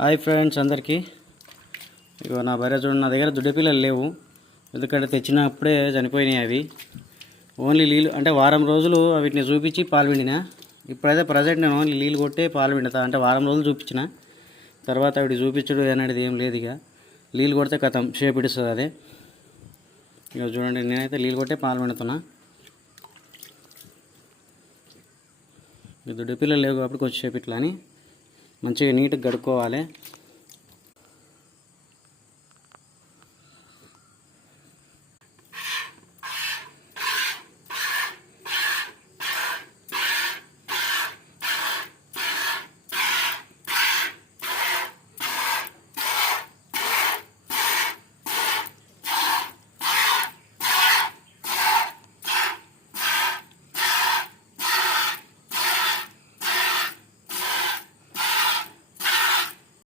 Hi friends అందరికీ. ఇగో నా భార్య చూడండి, నా దగ్గర దుడ్డ పిల్లలు లేవు, ఎందుకంటే తెచ్చినప్పుడే చనిపోయినాయి అవి. ఓన్లీ నీళ్ళు అంటే వారం రోజులు వీటిని చూపించి పాలు పిండినా. ఇప్పుడైతే ప్రజెంట్ నేను ఓన్లీ నీళ్ళు కొట్టే పాలు పిండుతా. అంటే వారం రోజులు చూపించిన తర్వాత వీటి చూపించడు అనేది ఏం లేదు. ఇక నీళ్ళు కొడితే కథం షేప్ ఇడుస్తుంది అదే. ఇక చూడండి, నేనైతే నీళ్ళు కొట్టే పాలు పిండుతున్నా. దుడ్డ పిల్లలు లేవు కాబట్టి కొంచెం సేపు ఇట్లా అని మంచిగా నీట్గా కడుక్కోవాలి.